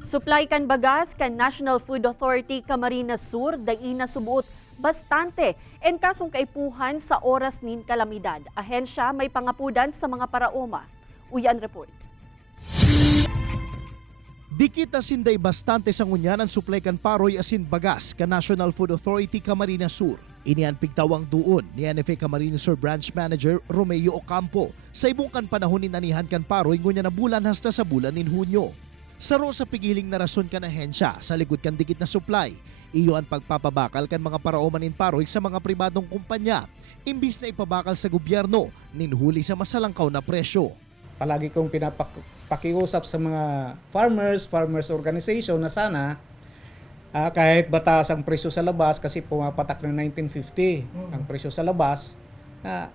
Supply kan bagas kan National Food Authority Camarines Sur daina subuot bastante en kasong kaipuhan sa oras nin kalamidad. Ahensya may pangapudan sa mga paraoma. Uyan report. Dikit asinday bastante sa ngunyan ang supply kan paroy asin bagas ka National Food Authority Camarines Sur. Inian pigtawang duon ni NFA Camarines Sur Branch Manager Romeo Ocampo sa ibong kan panahon ni anihan kan paroy ngunya na bulan hasta sa bulan nin Hunyo. Saro sa pigiling na rason kan ahensya sa likod kan dikit na supply, iyo ang pagpapabakal kan mga paraoman nin paroy sa mga pribadong kumpanya, imbis na ipabakal sa gobyerno nin huli sa masalangkaw na presyo. Palagi kong pinapakiusap sa mga farmers organization na sana kahit bataas ang presyo sa labas kasi pumapatak ng 1950 ang presyo sa labas,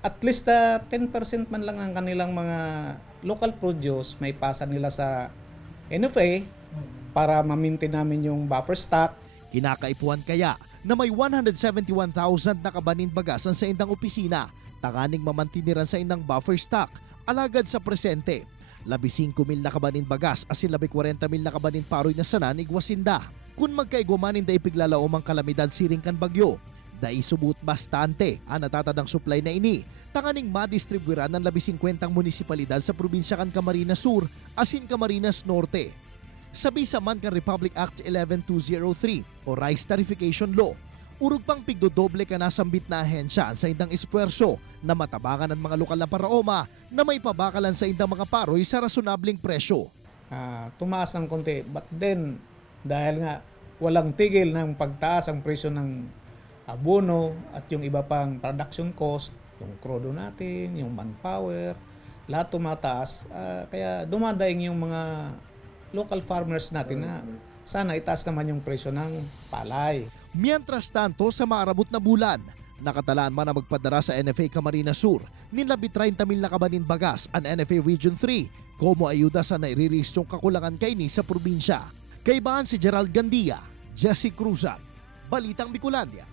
at least 10% man lang ang kanilang mga local produce may pasa nila sa NFA para ma-maintain namin yung buffer stock. Kinakaipuan kaya na may 171,000 na kabanin bagasan sa indang opisina, tanganing mamantiniran sa indang buffer stock, alagad sa presente. 15,000 na kabanin bagas asin 40,000 na kabanin paroy na sanan igwasinda. Kung magkaigumanin da ipiglalaom ang kalamidad siring kan bagyo, da isubut bastante ang natatadang supply na ini, tanganing madistribuiran ng 50 munisipalidad sa probinsya kan Camarines Sur asin Camarines Norte. Sabi sa man kan Republic Act 11203 o Rice Tarification Law, urug pang pigdodoble ka nasambit na ahensya sa indang espuwerso na matabangan ng mga lokal na paraoma na may pabakalan sa indang mga paroy sa rasonableng presyo. Tumaas ng konti, but then dahil nga walang tigil ng pagtaas ang presyo ng abono at yung iba pang production cost, yung krudo natin, yung manpower, lahat tumataas. Kaya dumadaing yung mga local farmers natin na sana itaas naman yung presyo ng palay. Mientras tanto, sa maarabot na bulan, nakatalaan man na magpadara sa NFA Camarines Sur, nilabi 30,000 na kabanin bagas ang NFA Region 3 como ayuda sa nairiris yung kakulangan kay ni sa probinsya. Kaibahan si Gerald Gandia, Jesse Cruzan, Balitang Bicolandia.